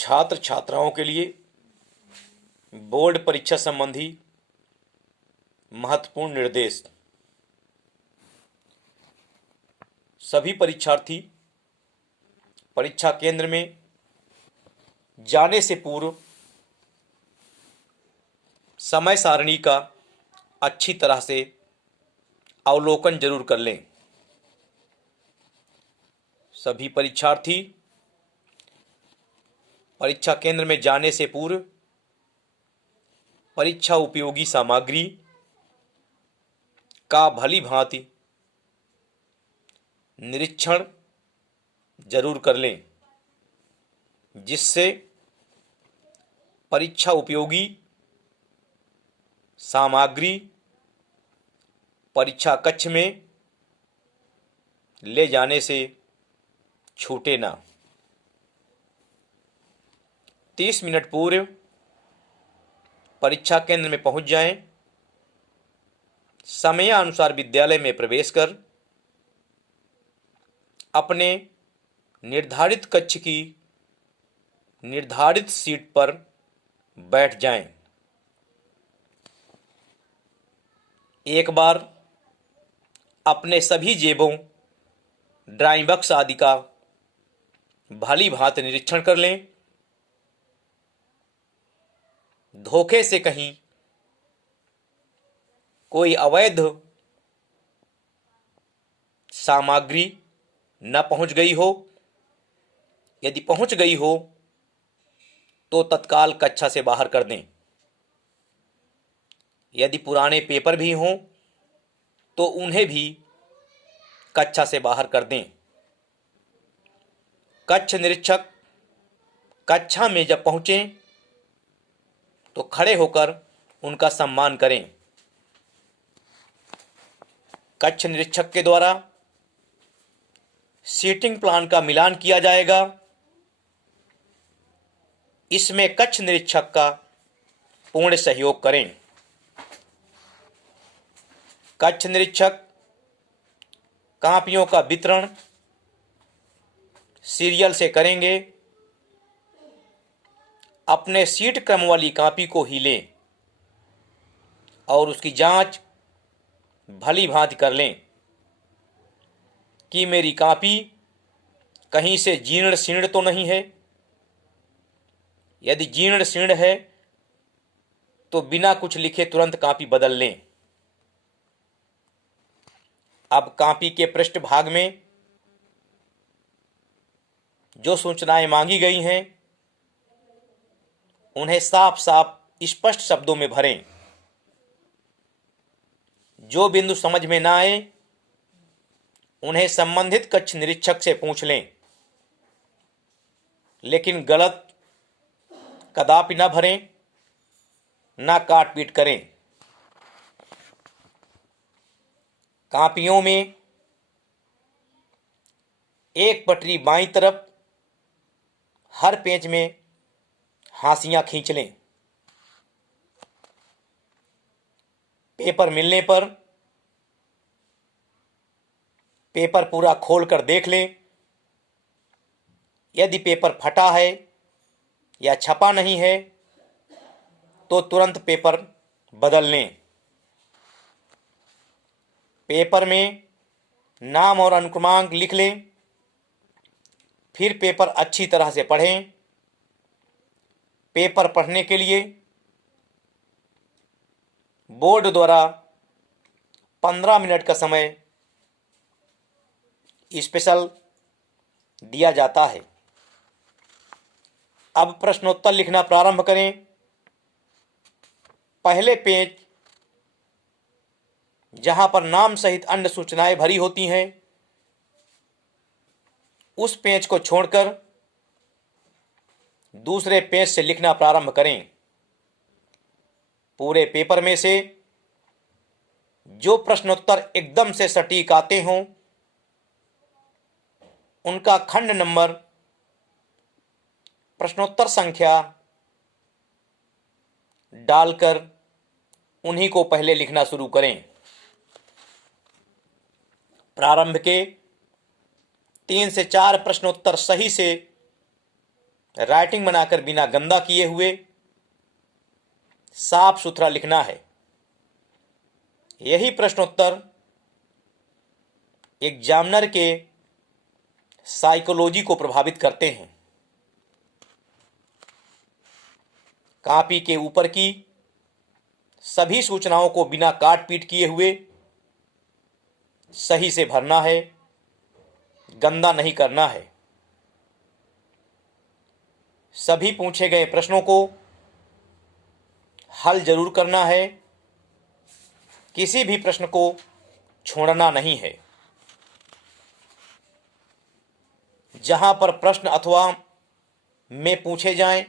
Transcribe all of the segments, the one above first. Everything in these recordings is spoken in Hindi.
छात्र छात्राओं के लिए बोर्ड परीक्षा संबंधी महत्वपूर्ण निर्देश। सभी परीक्षार्थी परीक्षा केंद्र में जाने से पूर्व समय सारणी का अच्छी तरह से अवलोकन जरूर कर लें। सभी परीक्षार्थी परीक्षा केंद्र में जाने से पूर्व परीक्षा उपयोगी सामग्री का भली भांति निरीक्षण जरूर कर लें, जिससे परीक्षा उपयोगी सामग्री परीक्षा कक्ष में ले जाने से छूटे ना। 30 मिनट पूर्व परीक्षा केंद्र में पहुंच जाएं। समयानुसार विद्यालय में प्रवेश कर अपने निर्धारित कक्ष की निर्धारित सीट पर बैठ जाएं। एक बार अपने सभी जेबों, ड्राइंग बॉक्स आदि का भली भांति निरीक्षण कर लें। धोखे से कहीं कोई अवैध सामग्री न पहुंच गई हो। यदि पहुंच गई हो तो तत्काल कक्षा से बाहर कर दें। यदि पुराने पेपर भी हों तो उन्हें भी कक्षा से बाहर कर दें। कक्ष निरीक्षक कक्षा में जब पहुंचें तो खड़े होकर उनका सम्मान करें। कक्ष निरीक्षक के द्वारा सीटिंग प्लान का मिलान किया जाएगा। इसमें कक्ष निरीक्षक का पूर्ण सहयोग करें। कक्ष निरीक्षक कापियों का वितरण सीरियल से करेंगे। अपने सीट क्रम वाली कॉपी को ही लें और उसकी जांच भली भांति कर लें कि मेरी कॉपी कहीं से जीर्ण शीर्ण तो नहीं है। यदि जीर्ण शीर्ण है तो बिना कुछ लिखे तुरंत कॉपी बदल लें। अब कॉपी के पृष्ठ भाग में जो सूचनाएं मांगी गई हैं उन्हें साफ साफ स्पष्ट शब्दों में भरें। जो बिंदु समझ में ना आए उन्हें संबंधित कक्ष निरीक्षक से पूछ लें, लेकिन गलत कदापि न भरें, ना काट पीट करें। कापियों में एक पटरी बाईं तरफ हर पेज में हाशियां खींच लें। पेपर मिलने पर पेपर पूरा खोलकर देख लें। यदि पेपर फटा है या छपा नहीं है तो तुरंत पेपर बदल लें। पेपर में नाम और अनुक्रमांक लिख लें। फिर पेपर अच्छी तरह से पढ़ें। पेपर पढ़ने के लिए बोर्ड द्वारा 15 मिनट का समय स्पेशल दिया जाता है। अब प्रश्नोत्तर लिखना प्रारंभ करें। पहले पेज जहां पर नाम सहित अन्य सूचनाएं भरी होती हैं, उस पेज को छोड़कर दूसरे पेज से लिखना प्रारंभ करें। पूरे पेपर में से जो प्रश्नोत्तर एकदम से सटीक आते हों उनका खंड नंबर, प्रश्नोत्तर संख्या डालकर उन्हीं को पहले लिखना शुरू करें। प्रारंभ के 3 से 4 प्रश्नोत्तर सही से राइटिंग बनाकर बिना गंदा किए हुए साफ सुथरा लिखना है। यही प्रश्नोत्तर एग्जामिनर के साइकोलॉजी को प्रभावित करते हैं। कॉपी के ऊपर की सभी सूचनाओं को बिना काट पीट किए हुए सही से भरना है, गंदा नहीं करना है। सभी पूछे गए प्रश्नों को हल जरूर करना है, किसी भी प्रश्न को छोड़ना नहीं है। जहां पर प्रश्न अथवा में पूछे जाएं,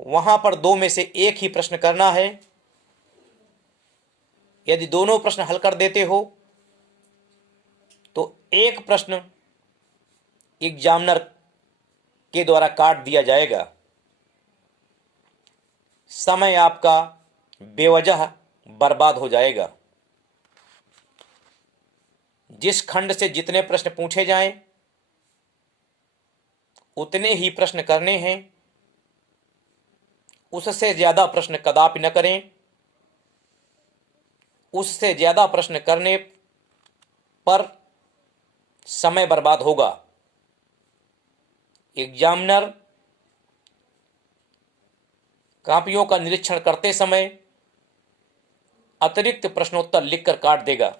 वहां पर दो में से एक ही प्रश्न करना है। यदि दोनों प्रश्न हल कर देते हो तो एक प्रश्न एग्जामिनर के द्वारा काट दिया जाएगा। समय आपका बेवजह बर्बाद हो जाएगा। जिस खंड से जितने प्रश्न पूछे जाएं, उतने ही प्रश्न करने हैं। उससे ज्यादा प्रश्न कदापि न करें। उससे ज्यादा प्रश्न करने पर समय बर्बाद होगा। एग्जामिनर कॉपियों का निरीक्षण करते समय अतिरिक्त प्रश्नोत्तर लिखकर काट देगा।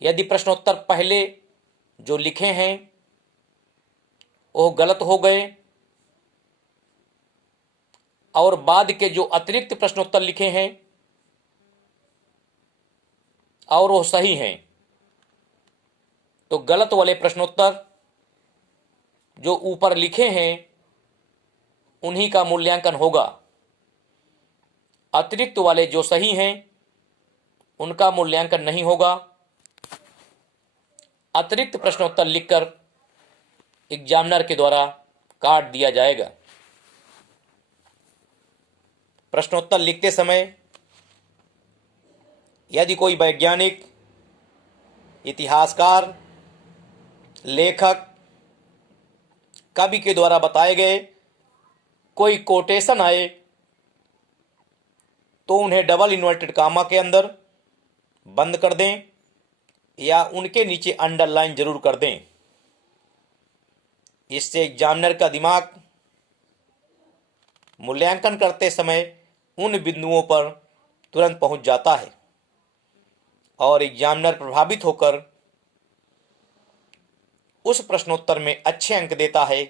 यदि प्रश्नोत्तर पहले जो लिखे हैं वो गलत हो गए और बाद के जो अतिरिक्त प्रश्नोत्तर लिखे हैं और वो सही हैं, तो गलत वाले प्रश्नोत्तर जो ऊपर लिखे हैं उन्हीं का मूल्यांकन होगा। अतिरिक्त वाले जो सही हैं उनका मूल्यांकन नहीं होगा। अतिरिक्त प्रश्नोत्तर लिखकर एग्जामिनर के द्वारा काट दिया जाएगा। प्रश्नोत्तर लिखते समय यदि कोई वैज्ञानिक, इतिहासकार, लेखक, कवि के द्वारा बताए गए कोई कोटेशन आए तो उन्हें डबल इन्वर्टेड कामा के अंदर बंद कर दें या उनके नीचे अंडरलाइन जरूर कर दें। इससे एग्जामिनर का दिमाग मूल्यांकन करते समय उन बिंदुओं पर तुरंत पहुंच जाता है और एग्जामिनर प्रभावित होकर उस प्रश्नोत्तर में अच्छे अंक देता है,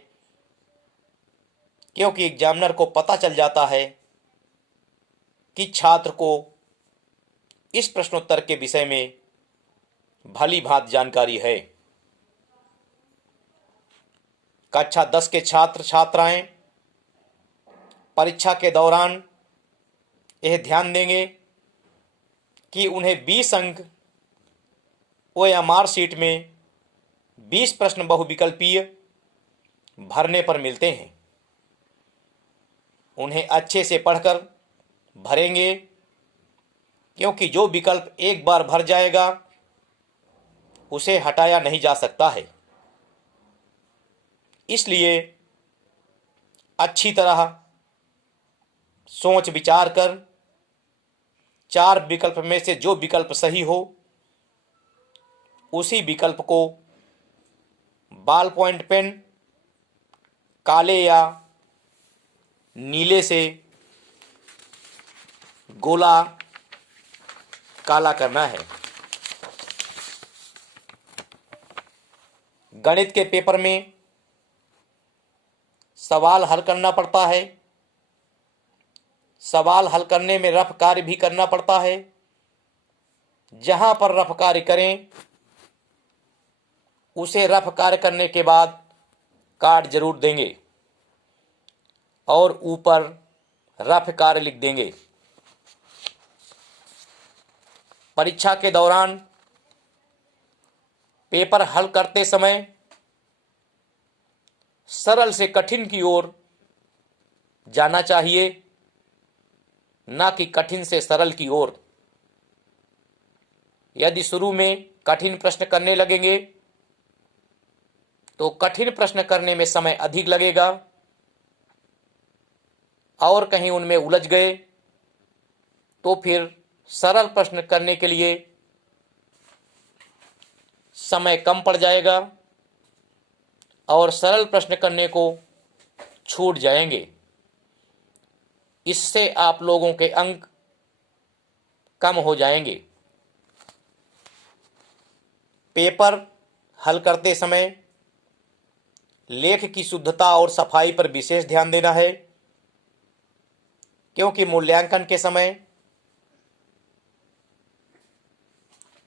क्योंकि एग्जामिनर को पता चल जाता है कि छात्र को इस प्रश्नोत्तर के विषय में भली भांति जानकारी है। कक्षा 10 के छात्र छात्राएं परीक्षा के दौरान यह ध्यान देंगे कि उन्हें 20 अंक OMR शीट में 20 प्रश्न बहुविकल्पीय भरने पर मिलते हैं। उन्हें अच्छे से पढ़कर भरेंगे, क्योंकि जो विकल्प एक बार भर जाएगा उसे हटाया नहीं जा सकता है। इसलिए अच्छी तरह सोच विचार कर 4 विकल्प में से जो विकल्प सही हो उसी विकल्प को बॉल पॉइंट पेन काले या नीले से गोला काला करना है। गणित के पेपर में सवाल हल करना पड़ता है। सवाल हल करने में रफ कार्य भी करना पड़ता है। जहां पर रफ कार्य करें उसे रफ कार्य करने के बाद काट जरूर देंगे और ऊपर रफ कार्य लिख देंगे। परीक्षा के दौरान पेपर हल करते समय सरल से कठिन की ओर जाना चाहिए, ना कि कठिन से सरल की ओर। यदि शुरू में कठिन प्रश्न करने लगेंगे तो कठिन प्रश्न करने में समय अधिक लगेगा, और कहीं उनमें उलझ गए तो फिर सरल प्रश्न करने के लिए समय कम पड़ जाएगा और सरल प्रश्न करने को छूट जाएंगे। इससे आप लोगों के अंक कम हो जाएंगे। पेपर हल करते समय लेख की शुद्धता और सफाई पर विशेष ध्यान देना है, क्योंकि मूल्यांकन के समय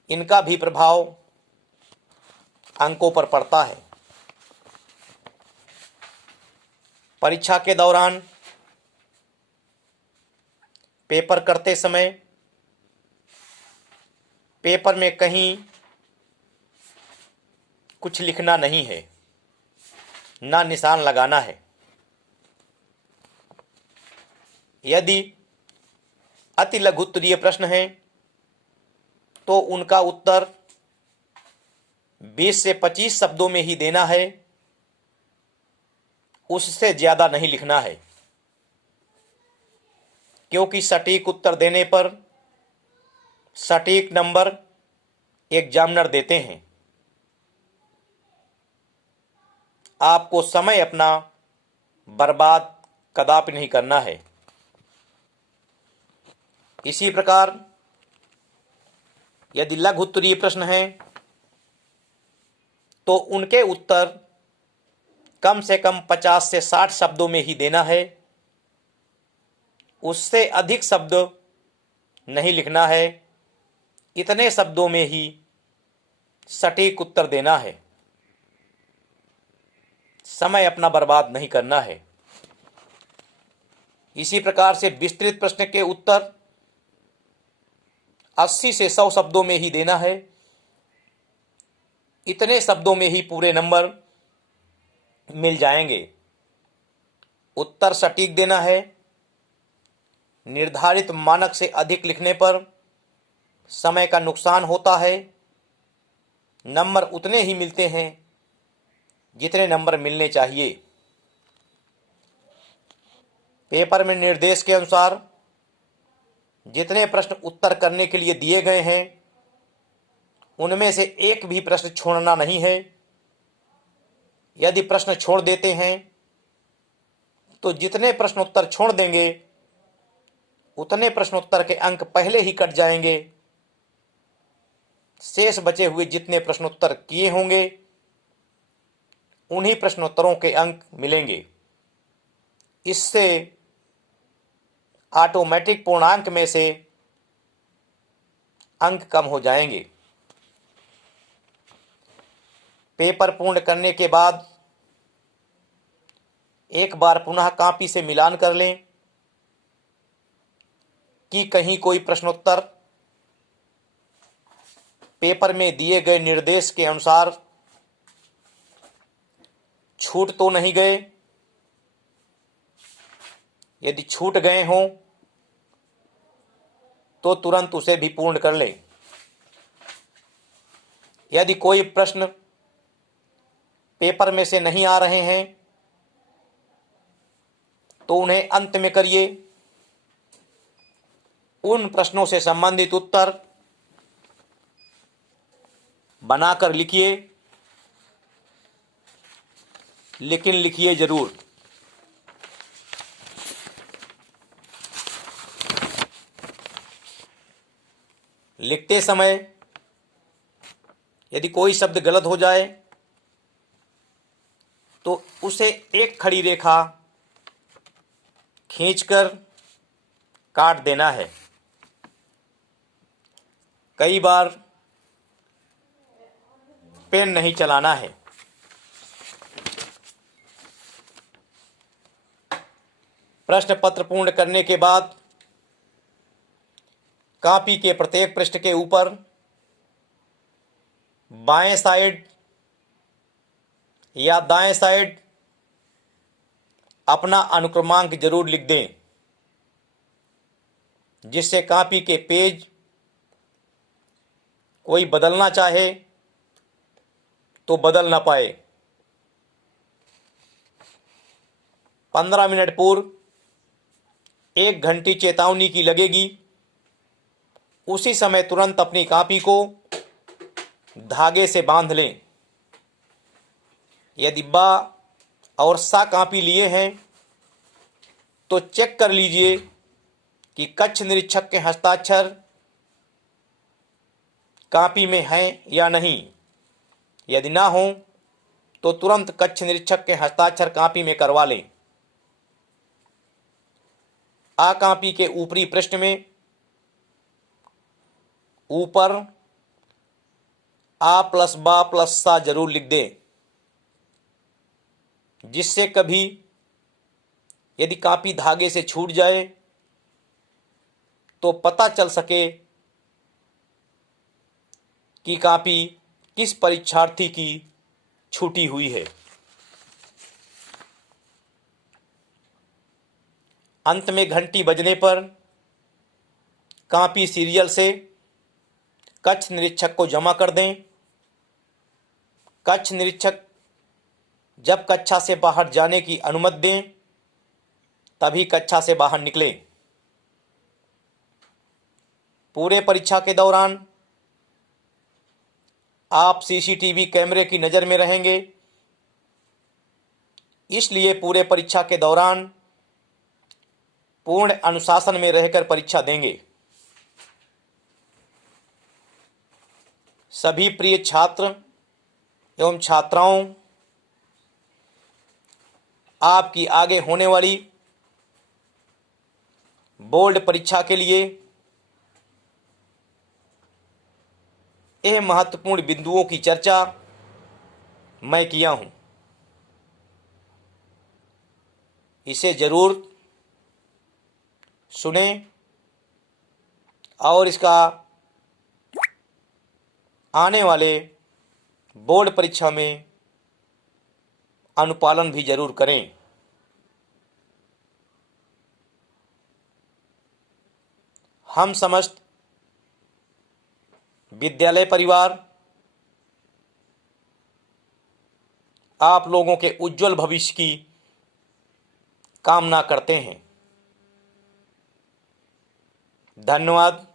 इनका भी प्रभाव अंकों पर पड़ता है। परीक्षा के दौरान पेपर करते समय पेपर में कहीं कुछ लिखना नहीं है, ना निशान लगाना है। यदि अति लघुत्तरीय प्रश्न है तो उनका उत्तर 20 से 25 शब्दों में ही देना है, उससे ज्यादा नहीं लिखना है, क्योंकि सटीक उत्तर देने पर सटीक नंबर एग्जामिनर देते हैं। आपको समय अपना बर्बाद कदापि नहीं करना है। इसी प्रकार यदि लघु उत्तरीय प्रश्न हैं तो उनके उत्तर कम से कम 50 से 60 शब्दों में ही देना है, उससे अधिक शब्द नहीं लिखना है। इतने शब्दों में ही सटीक उत्तर देना है, समय अपना बर्बाद नहीं करना है। इसी प्रकार से विस्तृत प्रश्न के उत्तर 80 से 100 शब्दों में ही देना है। इतने शब्दों में ही पूरे नंबर मिल जाएंगे। उत्तर सटीक देना है। निर्धारित मानक से अधिक लिखने पर समय का नुकसान होता है। नंबर उतने ही मिलते हैं जितने नंबर मिलने चाहिए। पेपर में निर्देश के अनुसार जितने प्रश्न उत्तर करने के लिए दिए गए हैं उनमें से एक भी प्रश्न छोड़ना नहीं है। यदि प्रश्न छोड़ देते हैं तो जितने प्रश्नोत्तर छोड़ देंगे उतने प्रश्नोत्तर के अंक पहले ही कट जाएंगे। शेष बचे हुए जितने प्रश्नोत्तर किए होंगे उन्हीं प्रश्नोत्तरों के अंक मिलेंगे। इससे ऑटोमेटिक पूर्णांक में से अंक कम हो जाएंगे। पेपर पूर्ण करने के बाद एक बार पुनः कॉपी से मिलान कर लें कि कहीं कोई प्रश्नोत्तर पेपर में दिए गए निर्देश के अनुसार छूट तो नहीं गए। यदि छूट गए हों तो तुरंत उसे भी पूर्ण कर लें। यदि कोई प्रश्न पेपर में से नहीं आ रहे हैं तो उन्हें अंत में करिए। उन प्रश्नों से संबंधित उत्तर बनाकर लिखिए, लेकिन लिखिए जरूर। लिखते समय यदि कोई शब्द गलत हो जाए तो उसे एक खड़ी रेखा खींचकर काट देना है। कई बार पेन नहीं चलाना है। प्रश्न पत्र पूर्ण करने के बाद कॉपी के प्रत्येक पृष्ठ के ऊपर बाएं साइड या दाएं साइड अपना अनुक्रमांक जरूर लिख दें, जिससे कॉपी के पेज कोई बदलना चाहे तो बदल ना पाए। 15 मिनट पूर्व 1 घंटी चेतावनी की लगेगी। उसी समय तुरंत अपनी कॉपी को धागे से बांध लें। यदि बा और सा कॉपी लिए हैं तो चेक कर लीजिए कि कक्ष निरीक्षक के हस्ताक्षर कॉपी में हैं या नहीं। यदि ना हो तो तुरंत कक्ष निरीक्षक के हस्ताक्षर कॉपी में करवा लें। आ कॉपी के ऊपरी पृष्ठ में ऊपर आ प्लस बा प्लस सा जरूर लिख दें, जिससे कभी यदि कॉपी धागे से छूट जाए तो पता चल सके कि कॉपी किस परीक्षार्थी की छूटी हुई है। अंत में घंटी बजने पर कॉपी सीरियल से कक्ष निरीक्षक को जमा कर दें। कक्ष निरीक्षक जब कक्षा से बाहर जाने की अनुमति दें तभी कक्षा से बाहर निकलें। पूरे परीक्षा के दौरान आप सीसीटीवी कैमरे की नज़र में रहेंगे, इसलिए पूरे परीक्षा के दौरान पूर्ण अनुशासन में रहकर परीक्षा देंगे। सभी प्रिय छात्र एवं छात्राओं, आपकी आगे होने वाली बोर्ड परीक्षा के लिए यह महत्वपूर्ण बिंदुओं की चर्चा मैं किया हूं। इसे जरूर सुनें और इसका आने वाले बोर्ड परीक्षा में अनुपालन भी जरूर करें। हम समस्त विद्यालय परिवार आप लोगों के उज्जवल भविष्य की कामना करते हैं। धन्यवाद।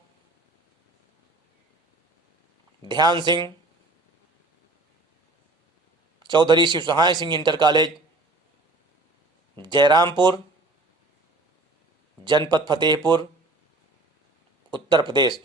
ध्यान सिंह, चौधरी शिव सहाय सिंह इंटर कॉलेज, जयरामपुर, जनपद फतेहपुर, उत्तर प्रदेश।